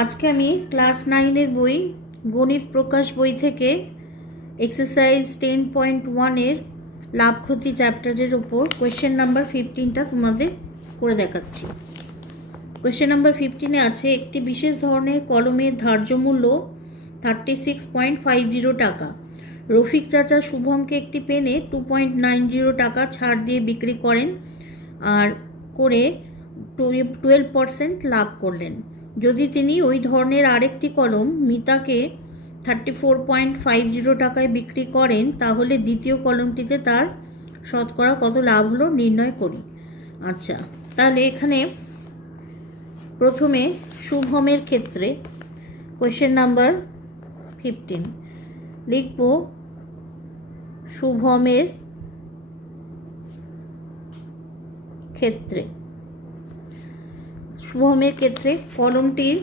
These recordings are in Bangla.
আজকে আমি ক্লাস 9-এর বই গণিত প্রকাশ বই থেকে এক্সারসাইজ 10.1-এর লাভ ক্ষতি চ্যাপ্টারের উপর কোয়েশ্চেন নাম্বার 15টা তোমাদের করে দেখাচ্ছি। কোয়েশ্চেন নাম্বার 15-এ আছে একটি বিশেষ ধরনের কলমের ধার্য মূল্য 36.50 টাকা। রফিক চাচা শুভমকে একটি পেনে 2.90 টাকা ছাড় দিয়ে বিক্রি করেন আর করে 12% লাভ করলেন। যদি তিনি ওই ধরনের আরেকটি কলম মিতাকে 34.50 টাকায় বিক্রি করেন তাহলে দ্বিতীয় কলমটিতে তার শতকরা কত লাভ হলো নির্ণয় করি। আচ্ছা, তাহলে এখানে প্রথমে শুভমের ক্ষেত্রে কোয়েশ্চেন নাম্বার 15 লিখব। শুভমের ক্ষেত্রে কলমটির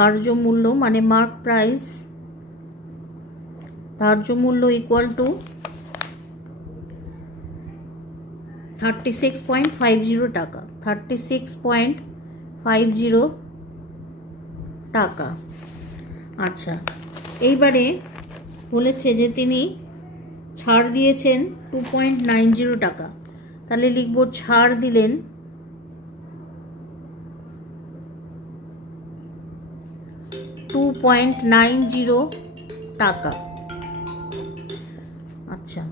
ধার্য মূল্য, মানে মার্ক প্রাইস, ধার্য মূল্য ইকুয়াল টু 36.50 টাকা। 36.50 টাকা। আচ্ছা, এইবারে বলেছে যে তিনি ছাড় দিয়েছেন 2.90 টাকা, তাহলে লিখব ছাড় দিলেন 2.90 টাকা। আচ্ছা,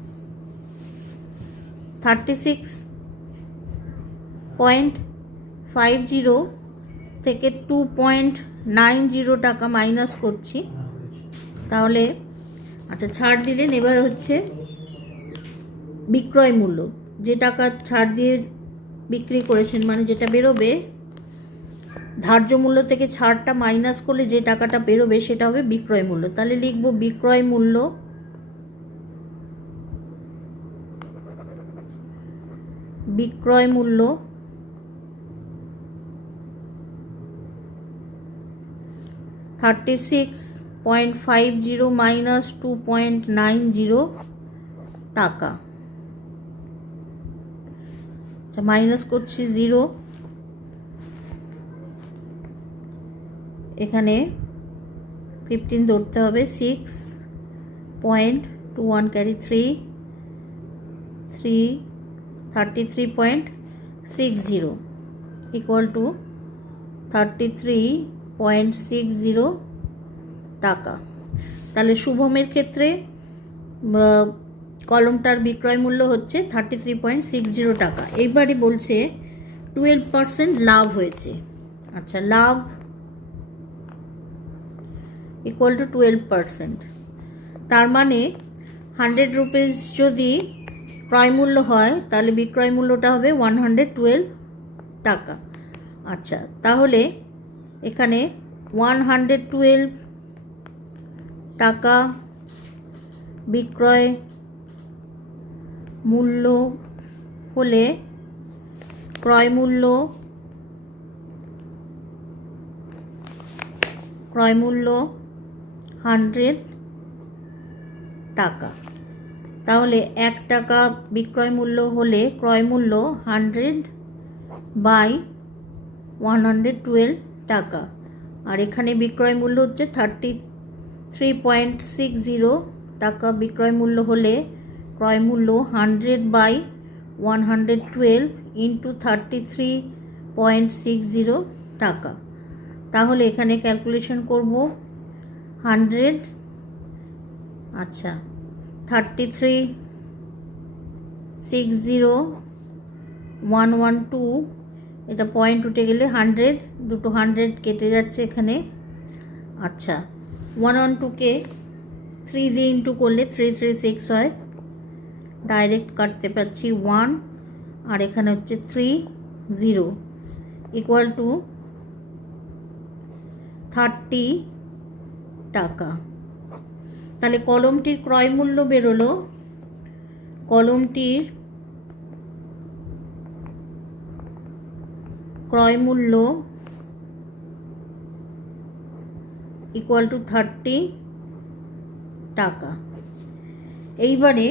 36.50 থেকে 2.90 টাকা মাইনাস করছি, তাহলে আচ্ছা ছাড় দিলেন। এবার হচ্ছে বিক্রয় মূল্য, যে টাকা ছাড় দিয়ে বিক্রি করেছেন মানে যেটা বেরোবে, ধার্য মূল্য থেকে ছাড়টা মাইনাস করলে যে টাকাটা বেরোবে সেটা হবে বিক্রয় মূল্য। তাহলে লিখব বিক্রয় মূল্য 36.50 মাইনাস 2.90 টাকা। আচ্ছা, মাইনাস করছি 0, এখানে 15 ধরতে হবে, 6.21 ক্যারি 3, 33.60 ইকুয়াল টু 33.60 টাকা। তাহলে শুভমের ক্ষেত্রে কলমটার বিক্রয় মূল্য হচ্ছে 33.60 টাকা। এইবারই বলছে 12% লাভ হয়েছে। আচ্ছা, লাভ ইকুয়াল টু 12%, তার মানে 100 রুপিস যদি ক্রয় মূল্য হয় তাহলে বিক্রয় মূল্যটা হবে 112 টাকা। আচ্ছা, তাহলে এখানে 112 টাকা বিক্রয় মূল্য হলে ক্রয় মূল্য 100 টাকা। তাহলে 1 টাকা বিক্রয় মূল্য হলে ক্রয় মূল্য 100/112 টাকা। আর এখানে বিক্রয় মূল্য হচ্ছে 33.60 টাকা। বিক্রয় মূল্য হলে ক্রয় মূল্য 100/112 ইন্টু 33.60 টাকা। তাহলে এখানে ক্যালকুলেশন করব 100, আচ্ছা 33.60/112, এটা পয়েন্ট উঠে গেলে 100, দুটো 100 কেটে যাচ্ছে এখানে। আচ্ছা, 112কে 3 দিয়ে ইন্টু করলে 336 হয়, ডাইরেক্ট কাটতে পারছি 1, আর এখানে হচ্ছে 30 ইকুয়াল টু 30 টাকা। তাহলে কলমটির ক্রয় মূল্য বেরোলো, কলমটির ক্রয় মূল্য ইকুয়াল টু 30 টাকা। এইবারে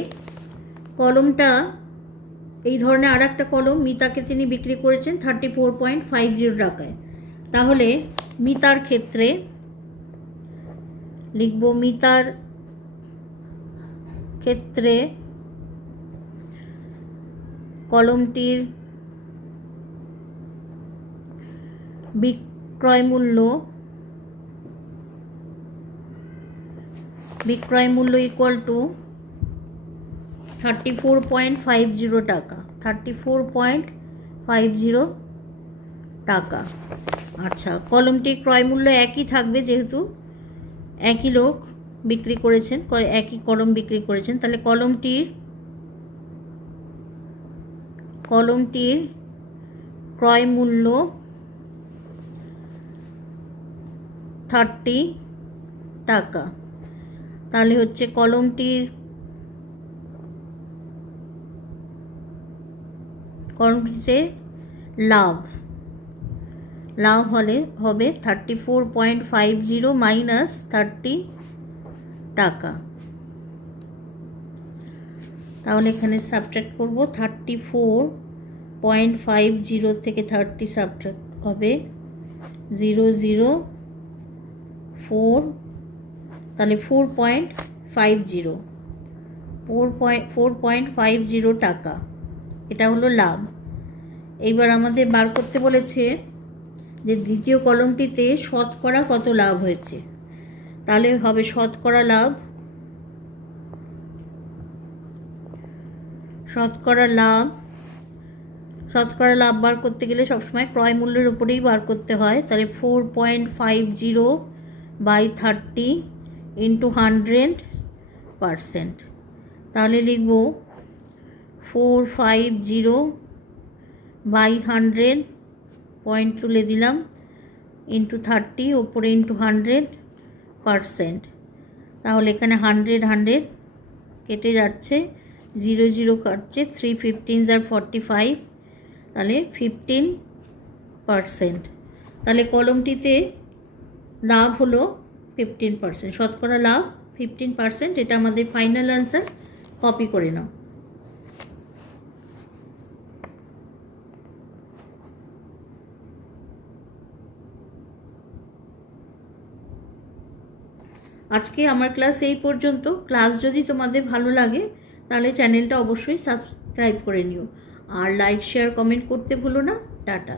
কলমটা এই ধরনের আর একটা কলম মিতাকে তিনি বিক্রি করেছেন 34.50 টাকায়। তাহলে মিতার ক্ষেত্রে লিখব, মিতার ক্ষেত্রে কলমটির বিক্রয় মূল্য ইকুয়াল টু 34.50 টাকা। 34.50 টাকা। আচ্ছা, কলমটির ক্রয় মূল্য একই থাকবে যেহেতু একই লোক বিক্রি করেছেন, একই কলম বিক্রি করেছেন। তাহলে কলমটির ক্রয় মূল্য 30 টাকা। তাহলে হচ্ছে কলমটিতে লাভ হবে 34.50 মাইনাস 30 টাকা। তাহলে এখানে সাবট্রাক্ট করব, 34.50 থেকে 30 সাবট্রাক্ট হবে 004, তাহলে 4.50 টাকা। এটা হলো লাভ। এইবার আমাদের বার করতে বলেছে যে দ্বিতীয় কলমটিতে শতকরা কত লাভ হয়েছে। তাহলে হবে শতকরা লাভ বার করতে গেলে সবসময় ক্রয় মূল্যের উপরেই বার করতে হয়। তাহলে 4.50 বাই 30 ইন্টু 100%। তাহলে লিখব 450 বাই 100, পয়েন্ট তুলে দিলাম, ইন্টু 30, ওপরে ইন্টু 100%। তাহলে এখানে 100 কেটে যাচ্ছে, 0 কাটছে, 3 15s আর 45, তাহলে 15%। তাহলে কলমটিতে লাভ হলো 15%, শতকরা লাভ 15%। এটা আমাদের ফাইনাল অ্যান্সার। কপি করে নাও। আজকে আমার ক্লাস এই পর্যন্ত। ক্লাস যদি তোমাদের ভালো লাগে তাহলে চ্যানেলটা অবশ্যই সাবস্ক্রাইব করে নিও, আর লাইক শেয়ার কমেন্ট করতে ভুলো না। টাটা।